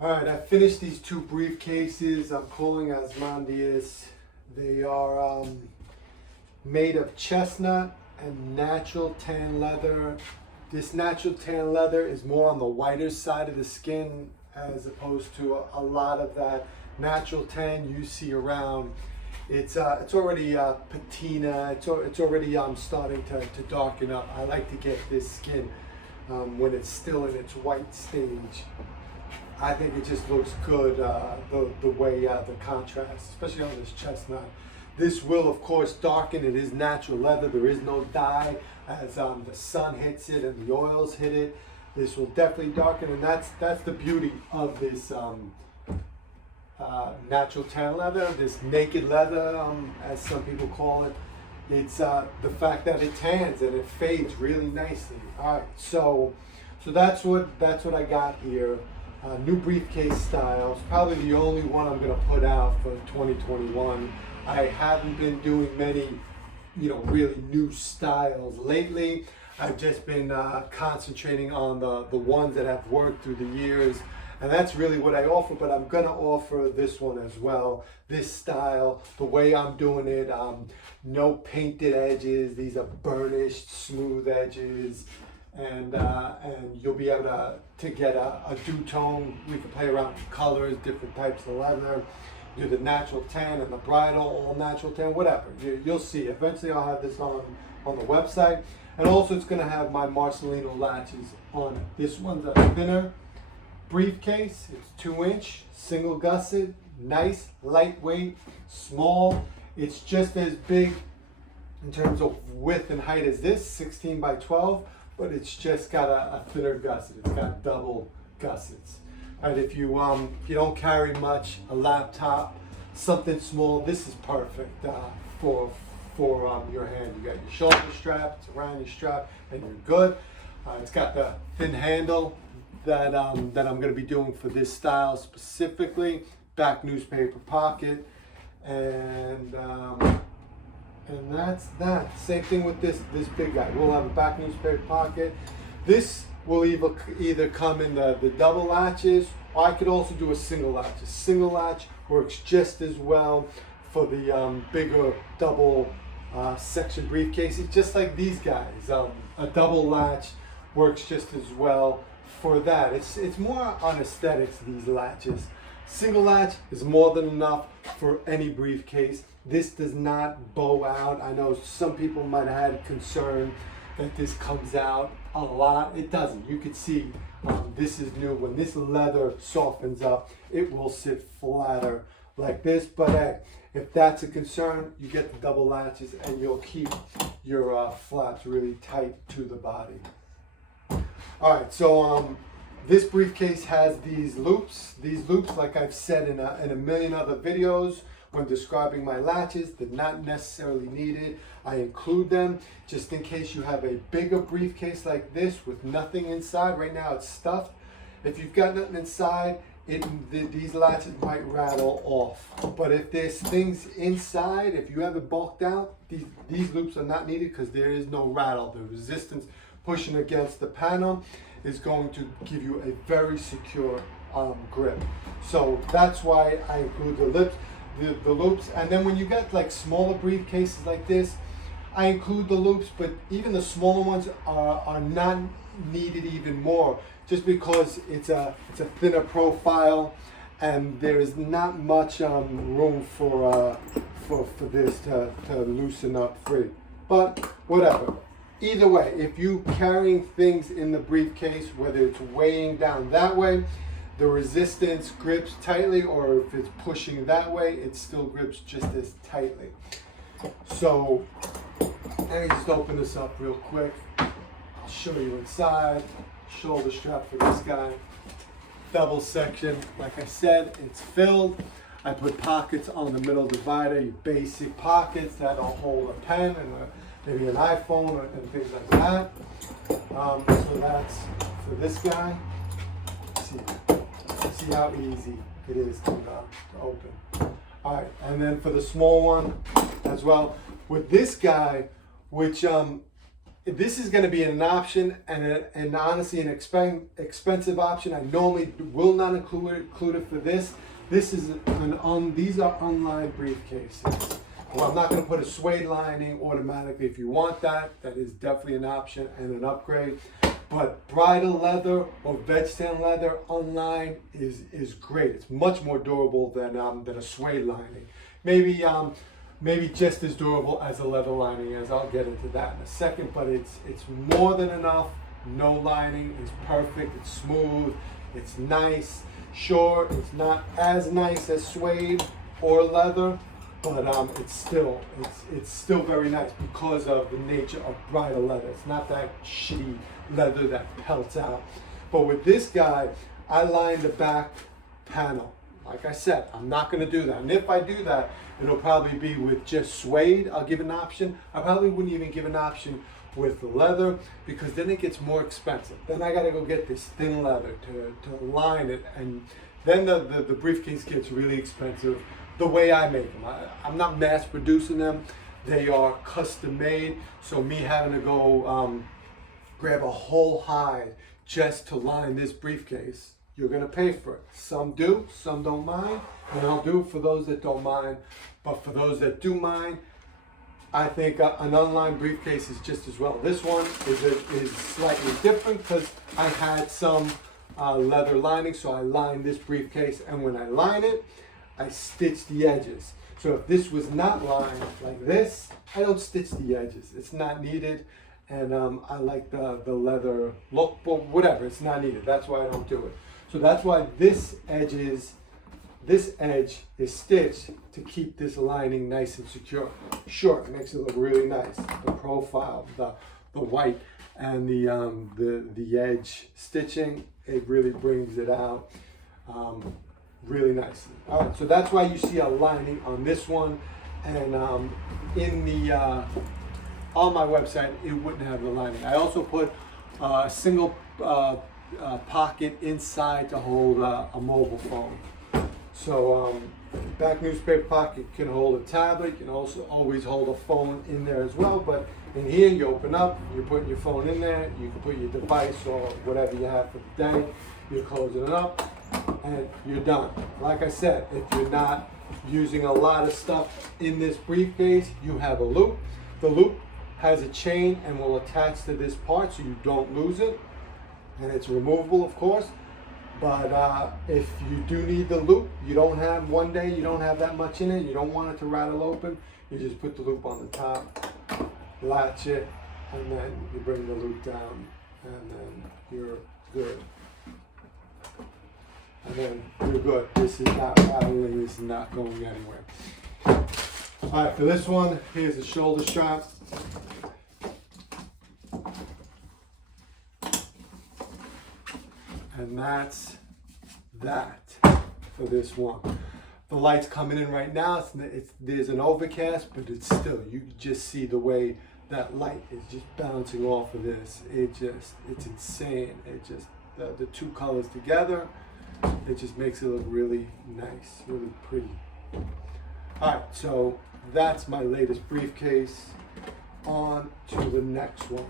All right, I finished these two briefcases. I'm calling Ozymandias. They are made of chestnut and natural tan leather. This natural tan leather is more on the whiter side of the skin as opposed to a lot of that natural tan you see around. It's already patina. It's already starting to darken up. I like to get this skin when it's still in its white stage. I think it just looks good the way the contrast, especially on this chestnut. This will of course darken. It is natural leather. There is no dye. As the sun hits it and the oils hit it, this will definitely darken, and that's the beauty of this natural tan leather, this naked leather, as some people call it. It's the fact that it tans and it fades really nicely. All right, so that's what I got here. New briefcase styles, probably the only one I'm going to put out for 2021. I haven't been doing many, really new styles lately. I've just been concentrating on the ones that have worked through the years, and that's really what I offer. But I'm going to offer this one as well, this style, the way I'm doing it. No painted edges. These are burnished, smooth edges. And you'll be able to get a two-tone. We can play around with colors, different types of leather, do the natural tan and the bridal, all natural tan, whatever. You'll see. Eventually I'll have this on the website. And also it's going to have my Marcelino latches on it. This one's a thinner briefcase. It's 2-inch, single gusset, nice, lightweight, small. It's just as big in terms of width and height as this, 16 by 12. But it's just got a thinner gusset. It's got double gussets. And if you don't carry much, a laptop, something small, this is perfect for your hand. You got your shoulder strap, it's around your strap, and you're good. It's got the thin handle that I'm going to be doing for this style specifically. Back newspaper pocket, and that's that. Same thing with this big guy. We'll have a back newspaper pocket. This will either come in the double latches, or I could also do a single latch. A single latch works just as well for the bigger double section briefcases, just like these guys. A double latch works just as well for that. It's more on aesthetics, these latches. Single latch is more than enough for any briefcase. This does not bow out. I know some people might have had concern that this comes out a lot. It doesn't. You can see this is new. When this leather softens up, it will sit flatter like this. But hey, if that's a concern, you get the double latches and you'll keep your flaps really tight to the body. All right, so this briefcase has these loops. These loops, like I've said in a million other videos, when describing my latches, they're not necessarily needed. I include them just in case you have a bigger briefcase like this with nothing inside. Right now it's stuffed. If you've got nothing inside, these latches might rattle off. But if there's things inside, if you have it bulked out, these loops are not needed because there is no rattle. The resistance pushing against the panel is going to give you a very secure grip. So that's why I include the loops. And then when you get like smaller briefcases like this, I include the loops, but even the smaller ones are not needed even more, just because it's a thinner profile and there is not much room for this to loosen up free. But whatever. Either way, if you're carrying things in the briefcase, whether it's weighing down that way, the resistance grips tightly, or if it's pushing that way, it still grips just as tightly. So let me just open this up real quick. I'll show you inside. Shoulder strap for this guy. Double section. Like I said, it's filled. I put pockets on the middle divider, your basic pockets that'll hold a pen and maybe an iPhone and things like that. So that's for this guy. See how easy it is to open. All right, and then for the small one as well, with this guy, which this is going to be an option, and honestly an expensive option. I normally will not include it for this. These are unlined briefcases. Well, I'm not going to put a suede lining automatically. If you want that, that is definitely an option and an upgrade. But bridal leather or veg tan leather unlined is great. It's much more durable than a suede lining. Maybe just as durable as a leather lining, as I'll get into that in a second, but it's more than enough. No lining is perfect, it's smooth, it's nice. Sure, it's not as nice as suede or leather, but it's still very nice because of the nature of bridal leather. It's not that shitty leather that pelts out. But with this guy, I lined the back panel. Like I said, I'm not going to do that. And if I do that, it'll probably be with just suede. I'll give an option. I probably wouldn't even give an option with the leather, because then it gets more expensive. Then I got to go get this thin leather to line it, and then the briefcase gets really expensive the way I make them. I'm not mass producing them. They are custom made. So me having to go grab a whole hide just to line this briefcase, you're going to pay for it. Some do, some don't mind, and I'll do it for those that don't mind. But for those that do mind, I think an unlined briefcase is just as well. This one is slightly different because I had some leather lining, so I lined this briefcase, and when I line it, I stitch the edges. So if this was not lined like this, I don't stitch the edges. It's not needed. And I like the leather look, but whatever, it's not needed. That's why I don't do it. So that's why this edge is stitched to keep this lining nice and secure. Sure, it makes it look really nice. The profile, the white, and the edge stitching, it really brings it out really nicely. All right, so that's why you see a lining on this one, and in the on my website, it wouldn't have the lining. I also put a single pocket inside to hold a mobile phone. So back newspaper pocket can hold a tablet. You can also always hold a phone in there as well. But in here, you open up, you're putting your phone in there. You can put your device or whatever you have for the day. You're closing it up, and you're done. Like I said, if you're not using a lot of stuff in this briefcase, you have a loop. The loop has a chain and will attach to this part so you don't lose it, and it's removable, of course. But if you do need the loop, you don't have that much in it, you don't want it to rattle open, you just put the loop on the top, latch it, and then you bring the loop down, and then you're good. And then you're good. This is not rattling, this is not going anywhere. All right, for this one, here's the shoulder strap. And that's that for this one. The light's coming in right now. There's an overcast, but it's still, you just see the way that light is just bouncing off of this. It's insane. The two colors together, it just makes it look really nice, really pretty. All right, so that's my latest briefcase. On to the next one.